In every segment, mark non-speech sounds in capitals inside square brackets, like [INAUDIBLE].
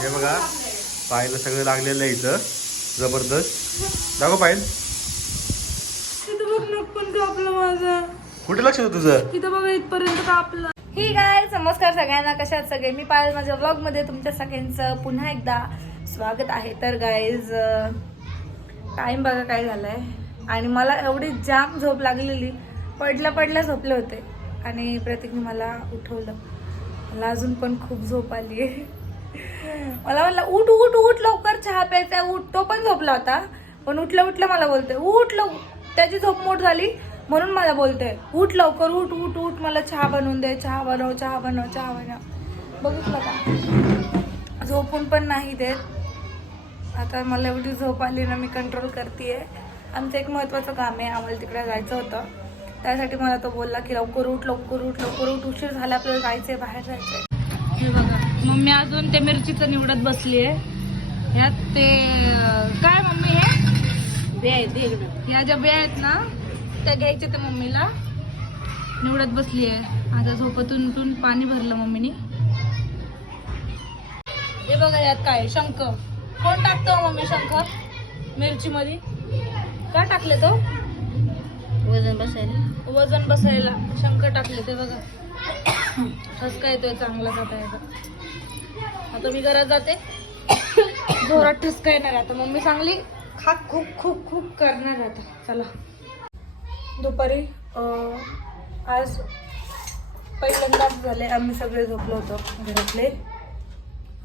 हे बघा पायला सगळं लागलेलं आहे इथं. जबरदस्त. दाखव पायल. कुठे लक्ष होतं तुझं? तिथं बघा इथपर्यंत कापलं. ही काय नमस्कार सगळ्यांना. कशा आहात सगळे? मी पायल माझ्या व्लॉगमध्ये तुमच्या सगळ्यांचं पुन्हा एकदा स्वागत आहे. तर गाईज टाइम बघा काय झालाय. आणि मला एवढी जाम झोप लागलेली. पडल्या पडल्या झोपले होते. आणि प्रतीकने मला उठवलं. मला अजून पण खूप झोप आली आहे. मला म्हणलं उठ उठ उठ लवकर चहा प्यायचा उठ. तो पण झोपला होता. पण उठलं उठलं मला बोलतोय उठ लव त्याची झोप मोठ झाली म्हणून मला बोलतोय उठ लवकर उठ उठ उठ मला चहा बनवून दे चहा बनव चहा बनव चहा बनव. बघितलं का? झोपून पण नाही देत. आता मला एवढी झोप आली ना मी कंट्रोल करते आमचं एक महत्त्वाचं काम आहे आम्हाला तिकडे जायचं होतं. त्यासाठी मला तो बोलला की लवकर उठ लवकर उठ लवकर उठ उशीर झाला आपल्याला जायचं आहे बाहेर जायचं आहे मम्मी अजून ते मिरचीचं निवडत बसली आहे ह्यात ते काय मम्मी हे? ह्या ज्या बिया आहेत ना त्या घ्यायच्या त्या मम्मीला. निवडत बसली आहे आता झोपतून उठून पाणी भरलं मम्मीने. हे बघा यात काय शंख. कोण टाकतो हो मम्मी शंख? मिरची मध्ये का टाकले तो? वजन बसायला. वजन बसायला. शंख टाकले ते बघा. [COUGHS] ठसका येतोय चांगला जाता येतो आता मी घरात जाते. जोरात ठसका येणार आता मम्मी चांगली खाक खूप खूप खूप करणार आता. चला. दुपारी आज पहिल्यांदाच झाले आम्ही सगळे झोपलो होतो घरातले.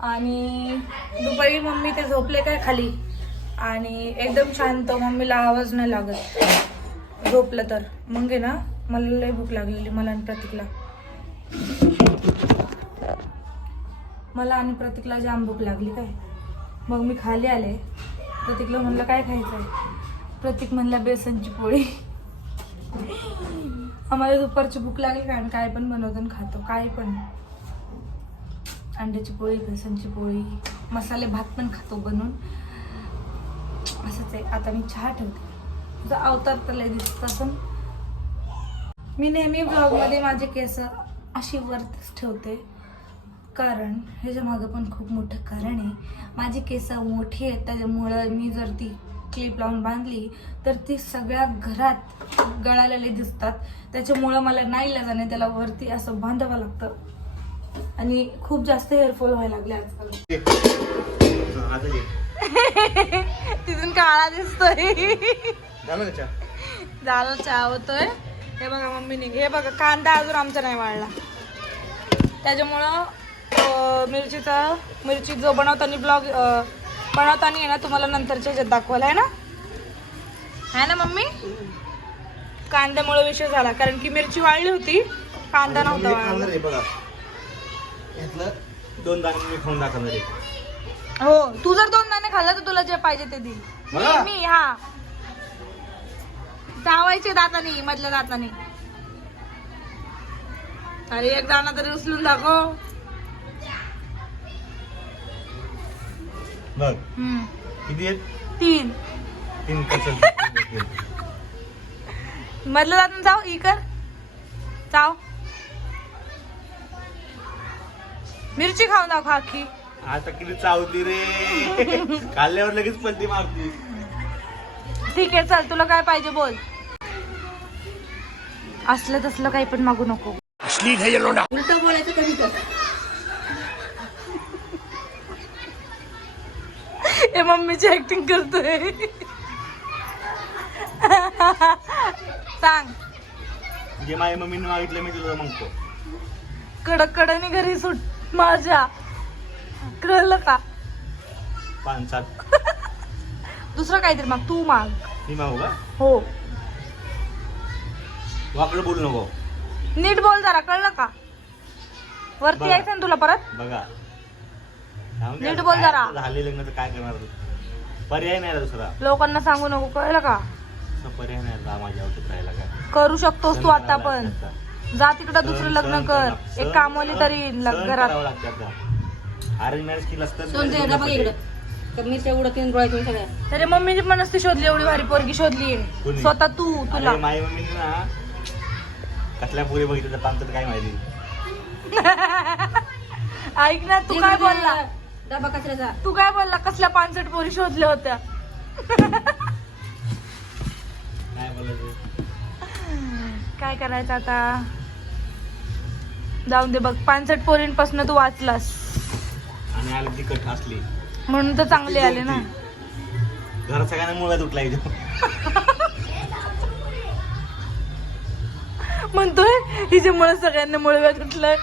आणि दुपारी मम्मी ते झोपले काय खाली? आणि एकदम शांत मम्मीला आवाज नाही लागत. झोपलं तर. मग आहे ना मला लय भूक लागलेली मला आणि प्रतीकला. मला आणि प्रतीकला जाम भूक लागली काय? मग मी खाली आले. प्रतीकला म्हणलं काय खायचं आहे प्रतीक म्हणलं बेसनची पोळी. आम्हाला दुपारची भूक लागली कारण काय पण बनवतो आणि खातो काय पण. अंड्याची पोळी बेसनची पोळी मसाले भात पण खातो बनवून असंच आहे. आता मी चहा ठेवते. तुझा अवतार तर लय दिसत असं मी नेहमी ब्लॉगमध्ये माझे केस अशी वरतीच ठेवते. कारण ह्याच्या मागं पण खूप मोठं कारण आहे. माझी केस मोठी आहेत त्याच्यामुळं मी जर ती क्लिप लावून बांधली तर ती सगळ्या घरात गळालेले दिसतात. त्याच्यामुळं मला नाही जाणे त्याला वरती असं बांधावं लागतं. आणि खूप जास्त हेअरफॉल व्हायला लागले आजकाल. तिथून काळा दिसतोय. झालं चहा? होतोय. हे बघा मम्मीने हे बघा कांदा अजून आमचा नाही वाढला. त्याच्यामुळं मिरचीचा मिरची जो बनवताना ब्लॉग बनवताना आहे ना तुम्हाला नंतरच्या ह्याच्यात दाखवायला आहे ना? आहे ना मम्मी? कांद्यामुळे विषय झाला कारण की मिरची वाळली होती कांदा नव्हता वाळला. बघा. दोन दाणे मी खाऊन दाखवणार आहे. हो तू जर दोन दाणे खाल्ला तर तुला जे पाहिजे ते देईल मला? मी मी हा. चावायचे दातानी मधल्या दातानी. अरे एक दाणा तरी उचलून दाखव. बघ. हम्म. किती आहेत? तीन. तीन कसं मधलं दातून जाऊ ई कर. चाव मिरची खाऊन दाखव अख्खी आता किती चावती रे. खाल्ल्यावर लगेच पलटी मारती. ठीक आहे चल तुला काय पाहिजे बोल. असलं तसलं काही पण मागू नको. उलट बोलायचं कमी कर हे मम्मीची ऍक्टिंग करतोय. सांग. जे माझ्या मम्मीने मागितलं मी तुला मागतो. कडक कडनी घरी सुट माझ्या. कळलं का? पाच सात दुसरं काहीतरी माग तू माग. मी मागू का? हो. वाकडं बोलू नको. नीट बोल जरा कळलं का? वरती बरं. यायचं ना तुला परत? बघा. नीट बोल काय जरा. झाले लग्न तर काय करणार तू? पर्याय नाही दुसरा. लोकांना सांगू नको कळलं का? दुसरा पर्याय नाही माझ्या औषध राहायला काय करू शकतोस तू आता पण. जा तिकडं. दुसरं लग्न कर. एक सहन- कामवली तरी सहन लग- घरात. अरेंज मॅरेज केलं असतं सोन तर बघ इकडं. तर मी तेवढं तीन डोळ्यातून सगळ्या. तरी मम्मीची पण नसती शोधली एवढी भारी पोरगी शोधली. कोणी? स्वतः तू तुला. अरे माझ्या मम्मीने ना कसल्या पुरे बघितलं तर काय माहिती? [LAUGHS] ऐक ना तू काय बोलला? डबा कचऱ्याचा. तू काय बोलला? कसल्या पानसट पोरी शोधल्या होत्या? काय बोलायचं? काय करायचं आता? जाऊन दे बघ. पानसट पोरींपासून तू वाचलास. आणि आलं तिकट असली म्हणून तर चांगले आले ना. घरात सगळ्यांना मुळ्यात उठला इथं म्हणतोय हिच्यामुळे सगळ्यांना मुळव्यात उठलं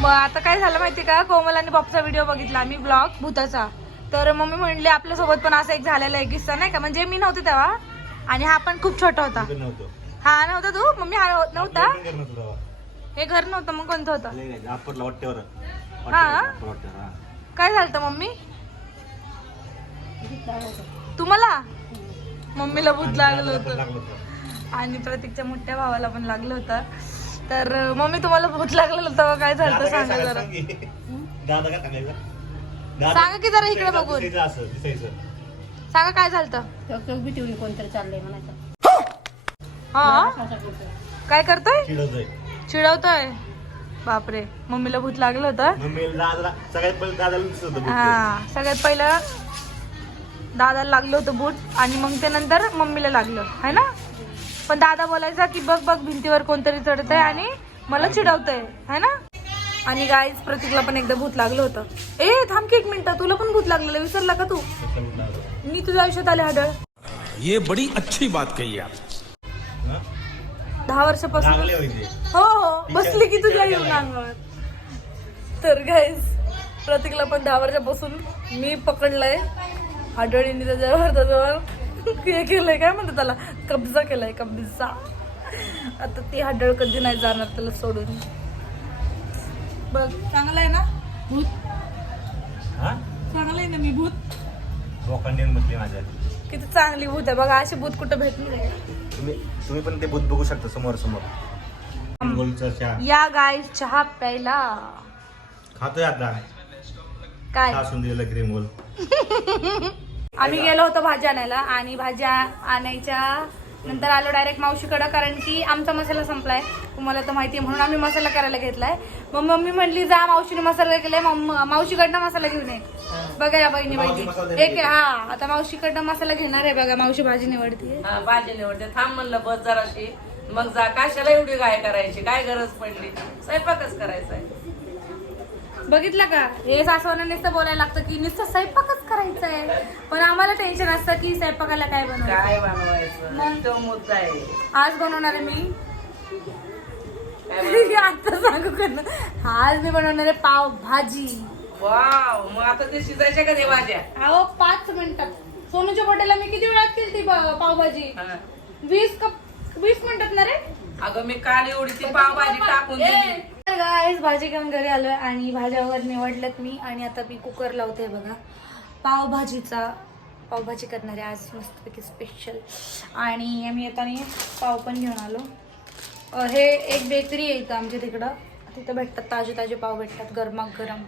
मग आता काय झालं माहिती का? कोमल आणि बापचा व्हिडिओ बघितला मी ब्लॉग भूताचा. तर मम्मी म्हणले आपल्यासोबत पण असा एक झालेला एक किस्सा नाही का? म्हणजे मी नव्हते तेव्हा. आणि हा पण खूप छोटा होता. हा नव्हता तू? मम्मी हा हो- नव्हता. हे घर नव्हतं मग कोणतं होतं? हा? काय झालं मम्मी? तुम्हाला? मम्मीला भूत लागलं होतं. आणि प्रतीकच्या मोठ्या भावाला पण लागलं होतं. तर मम्मी तुम्हाला भूत लागलेलं होतं तेव्हा काय झालं सांगा जरा. सांग की. दादा काय सांगायचं? दादा- सांगा की जरा इकडे बघून. दिसायचं असं दिसायचं सांगा काय झालं कोणतरी चाललंय म्हणायचं. हा. काय करतोय? चिडवतोय. चिडवतोय? बापरे. मम्मीला भूत लागलं होतं? मम्मी दादाला सगळ्यात पहिले दादाला दिसत होतं बुक. हा सगळ्यात पहिलं दादाला लागलं होतं बूट आणि मग ते नंतर मम्मीला लागलं. है ना? पण दादा बोलायचा की बघ बघ भिंतीवर कोणतरी चढत आहे आणि मला चिडवतंय है ना? आणि गाईज प्रतीकला पण एकदा भूत लागलं होतं. ए थांब की एक मिनिट तुला पण भूत लागलेलं विसरला का तू. मी तुझ्या आयुष्यात आले हाडळ ये बड़ी अच्छी बात कही आप. हा? दहा वर्षापासून हो हो बसली की तुझ्या येऊन अंगावर. तर गाईज प्रतीकला पण दहा वर्षापासून मी पकडलंय हाडळीने त्याच्यावर त्याच्यावर हे केलंय काय म्हणतात त्याला? कब्जा केलाय कब्जा. आता ती हाडळ कधी नाही जाणार त्याला सोडून. बघ चांगलं आहे ना? भूत. हा? चांगलं आहे ना मी भूत? माझ्या. किती चांगली भूत आहे. बघा अशी भूत कुठं भेटली तुम्ही तुम्ही पण ते बुत बघू शकता समोर समोर. चहा. या गाईज चहा प्यायला. खातोय आता. काय? सासून दिलेलं क्रीम गोल. [LAUGHS] आम्ही गेलो होतो भाजी आणायला आणि भाज्या आणायच्या नंतर आलो डायरेक्ट मावशीकडं कारण की आमचा मसाला संपलाय. तुम्हाला तर माहिती आहे म्हणून आम्ही मसाला करायला घेतलाय. मग मम्मी म्हणली जा मावशीने मसाला केलाय. मावशीकडनं मसाला घेऊन ये. बघा या बहिणी बहिणी. एक हा आता मावशीकडनं मसाला घेणार आहे बघा मावशी भाजी निवडते. हा, भाजी निवडते. थांब म्हणलं बस जराशी. मग जा कशाला एवढी गाय करायची? काय गरज पडली? स्वयंपाकच करायचा आहे बघितलं का? हे सासवानं नुसतं बोलायला लागतं की नुसतं स्वयंपाकच करायचं आहे पण आम्हाला टेन्शन असतं की स्वयंपाकाला काय बनवायचं काय बनवायचं? मग? तो मुद्दा आहे. आज बनवणार आहे मी. [LAUGHS] आता सांगू का? ना? आज मी बनवणार आहे पाव भाजी. वाव मग आता ते शिजायच्या का ते भाज्या अहो पाच मिनिटात सोनूच्या मी किती वेळात केली ती पावभाजी हा. वीस कप वीस मिनिटात ना रे? अगं मी काल एवढी ती पावभाजी टाकून दिली. Guys, भाजी घेऊन घरी आलोय आणि भाज्या वगैरे निवडल्यात मी आणि आता मी कुकर लावते बघा. पावभाजीचा पावभाजी करणारे आज मस्तपैकी स्पेशल आणि आम्ही येताना पाव पण घेऊन आलो. हे एक बेकरी आहे इथं आमच्या तिकडं. तिथं भेटतात ताजे ताजे पाव भेटतात गरमागरम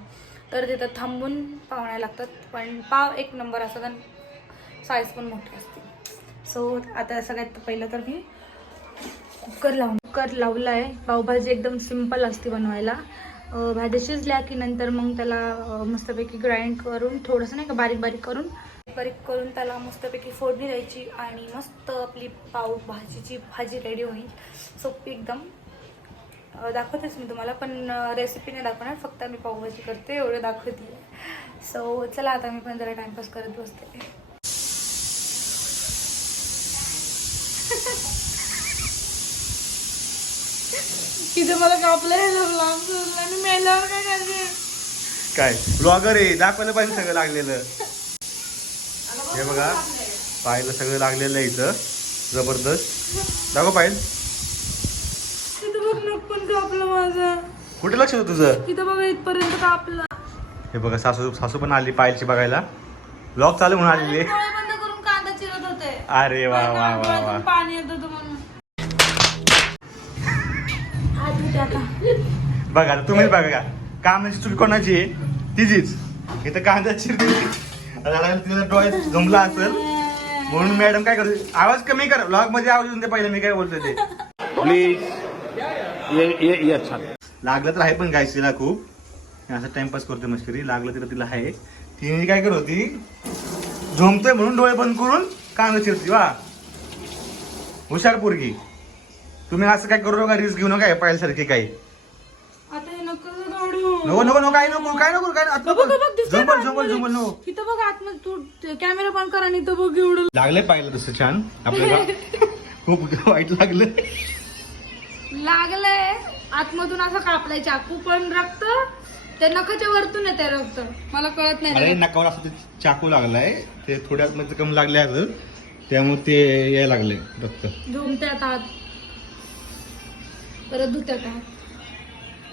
तर तिथं थांबून पाव लागतात. पण पाव एक नंबर असतात आणि साईज पण मोठी असते सो आता सगळ्यात पहिलं तर मी कुकर लावून कुकर लावला आहे पावभाजी एकदम सिंपल असते बनवायला. अं, भाज्या शिजल्या की नंतर मग त्याला मस्तपैकी ग्राइंड करून थोडंसं नाही का बारीक बारीक करून बारीक करून त्याला मस्तपैकी फोडणी द्यायची आणि मस्त आपली पावभाजीची भाजी रेडी होईल. सोपी एकदम. दाखवतेच मी तुम्हाला पण रेसिपी नाही दाखवणार फक्त मी पावभाजी करते एवढं दाखवते सो चला आता मी पण जरा टाइमपास करत बसते. तिथे मला कापलं हे आणि मेल्यावर काय करते? काय? ब्लॉगर आहे दाखवायला पाहिजे सगळं लागलेलं. हे बघा पाहिलं सगळं लागलेलं आहे इथं. जबरदस्त. दाखव पाहिजे पण कापलं माझं. कुठे लक्ष होतं तुझं? तिथं बघा इथपर्यंत कापलं. हे बघा सासू सासू पण आली पायलची बघायला. ब्लॉग चालू म्हणून आलेली डोळे बंद करून कांदा चिरत होते. अरे वा वा वा वा. आता. बघा तुम्हीच बघा कामाची चुकी कोणाची आहे? तिचीच. इथं कांदा चिरते तिला डोळ्यात जमला असेल. म्हणून मॅडम काय करते? आवाज कमी कर. ब्लॉगमध्ये आवाज येऊन दे पहिलं मी काय बोलतोय ते. प्लीज ये ये ये अच्छा. लागलं तर आहे पण गायस तिला खूप. असं टाइमपास करतोय मस्करी. लागलं तर तिला आहे. तिने काय करत होती? झोमतोय म्हणून डोळे बंद करून कांदा चिरती वा. हुशार पोरगी. तुम्ही असं काय करू नका रिस्क घेऊ नका पाहिल्यासारखे काही. आता हे नको काढू नको नको नको काय नको काय नको काय नको बघ, बघ, दिसतंय झोंबल का झोंबल झोंबल नको. इथं बघ आतमध्ये तू कॅमेरा बंद कर आणि इथं बघ एवढं. लागलंय पाहिलं तसं छान. आपल्याला [LAUGHS] खूप वाईट लागलं. लागलंय. आतमधून असं कापलाय चाकू पण रक्त ते नखाच्या वरतून येते रक्त. मला कळत नाही अरे रे. नकावर असं ते चाकू लागलाय. ते थोड्या मध्ये कमी लागले असेल त्यामुळे ते यायला लागले रक्त. झोमते आता आत. परत धुते आता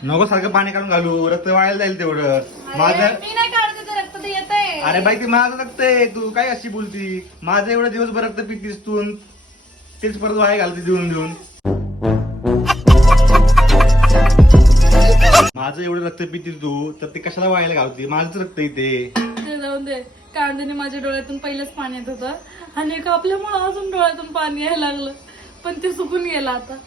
नको सारखं पाणी काढून घालू. रक्त वायाला जाईल तेवढं. अरे, माझं मी नाही काढते ते रक्त ते येतंय. अरे बाई ते माझं रक्त आहे. तू काय अशी बोलती? माझं एवढं दिवसभर रक्त पितीस तू अन तेच परत वाया घालते देऊन देऊन. माझं एवढं रक्त पिती तू तर ते कशाला वायाला घालते? माझंच रक्त इथे ते. जाऊन दे. कांद्याने माझ्या डोळ्यातून पहिलंच पाणी येत होतं. आणि कापल्यामुळे अजून डोळ्यातून पाणी यायला लागलं. पण ते सुकून गेलं आता.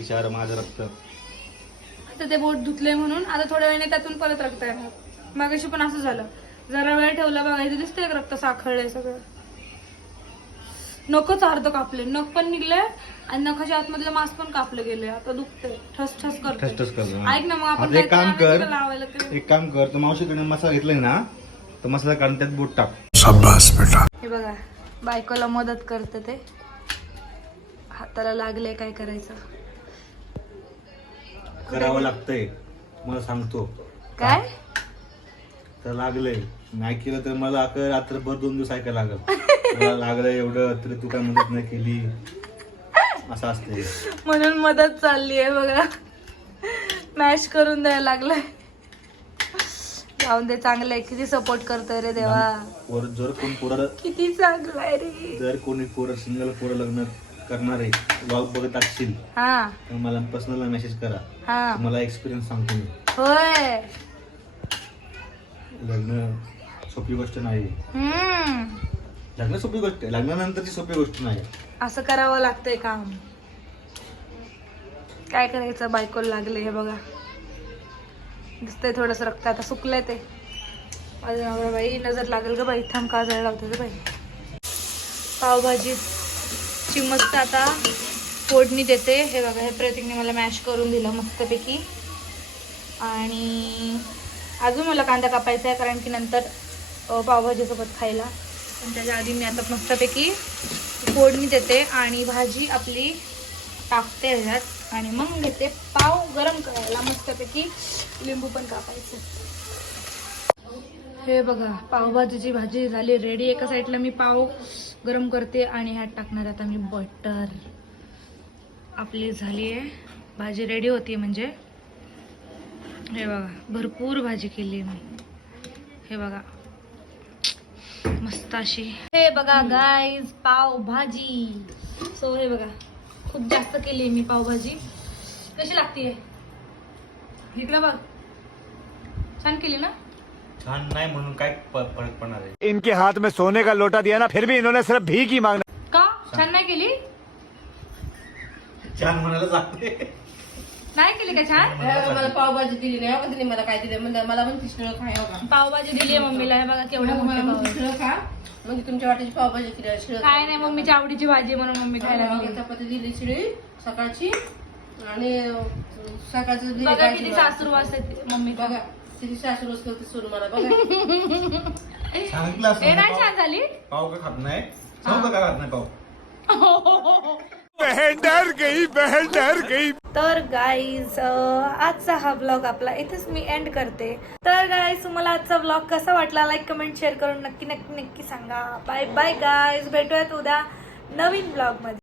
बिचार माझं रक्त. आता ते बोट धुतले म्हणून आता थोड्या वेळाने त्यातून परत रक्त येणार मागाशी पण असं झालं. जरा वेळ ठेवला बघायचं दिसतंय रक्त साखळलंय सगळं? नखच अर्ध कापले नख पण निघले आणि नखाच्या आतमधलं मांस पण कापलं गेले आता दुखतंय. ठस ठस करतंय. ठसठस कर ऐक ना मग आपण आता एक काम कर लावायला ते. एक काम कर तू मावशीकडे मसाला घेतलाय ना तर मसाला काढून त्यात बोट टाक. हे बघा बायकोला मदत करते ते. हाताला लागले काय करायचं? करावं लागतंय मला सांगतो. काय? तर लागलंय. नाही केलं तर मला अकरा रात्रभर दोन दिवस ऐकायला लागल. मला लागलंय एवढं तरी तू काय मदत नाही केली. असं असते म्हणून मदत चालली आहे बघा. मॅश करून द्यायला लागलाय. जाऊन दे चांगलं आहे. किती सपोर्ट करतोय रे देवा. पोर जर कोण पोरं किती चांगलं आहे रे. जर कोणी पोरं सिंगल पोरं लग्न करणार आहे ब्लॉग बघत असतील हा. तर मला पर्सनल मेसेज करा. हा. मला एक्सपिरियन्स सांगतो मी. होय. लग्न सोपी गोष्ट नाही. हम्म. लग्न सोपी गोष्ट आहे लग्नानंतरची सोपी गोष्ट नाही. असं करावं लागतंय काम. काय करायचं? बायकोला लागले हे बघा. दिसतंय थोडस रक्त. आता सुकलंय ते. माझं नवरा बाई नजर लागेल ग बाई. थांब का जायला लावते ग बाई. पावभाजी. ची मस्त आता फोडणी देते. हे बघा हे प्रतीकने मला मॅश करून दिलं मस्तपैकी. आणि अजून मला कांदा कापायचा आहे कारण की नंतर पावभाजीसोबत खायला. पण त्याच्या आधी मी आता मस्तपैकी फोडणी देते आणि भाजी आपली टाकते ह्याच्यात. आणि मग घेते पाव गरम करायला. मस्तपैकी लिंबू पण कापायचं. हे बघा पावभाजीची भाजी झाली रेडी एका साईडला मी पाव गरम करते आणि ह्यात टाकणार आता मी बटर. आपली झाली आहे. भाजी रेडी होती म्हणजे. हे बघा भरपूर भाजी केली आहे मी. हे बघा. मस्त अशी. हे बघा गाईज पाव भाजी सो हे बघा खूप जास्त केली मी पावभाजी. कशी लागते इकडं बघ. छान केली ना? छान नाही म्हणून काय प- फरक पडणार आहे? इनके हाथ में सोने का लोटा दिया ना फिर भी इन्होंने सिर्फ़ भीख ही मांगना। का? छान नाही केली? छान म्हणायला लागते नाही केली का छान? मला पावभाजी दिली नाही तिने मला काय दिले म्हणजे मला पण तिसरं खाय का पावभाजी दिली आहे मम्मीला हे बघा केवढ्या मोठ्या मला पावभाजी. शिळं खा म्हणजे तुमच्या वाटेची पावभाजी केली आहे, काय नाही मम्मीच्या आवडीची भाजी म्हणून मम्मी खायला. लागली चपाती दिली शिळी सकाळची आणि सकाळचं दिली बघा भाजी किती मला. सासरू असते मम्मी बघा. तिची सासू रोज करते सोडून मला बघा. सांगितलं असं ए ना, नाही पाव- छान झाली? पाव का खात नाही? सांगू का खात नाही पाव? बहन डर गई बहन डर गई। तर गाईज आजचा हा ब्लॉग आपला इथेच मी एंड करते. तर गाईज तुम्हाला आजचा ब्लॉग कसा वाटला? लाईक कमेंट शेअर करून नक्की नक्की नक्की सांगा. बाय बाय गाईज भेटूयात उद्या नवीन ब्लॉगमध्ये.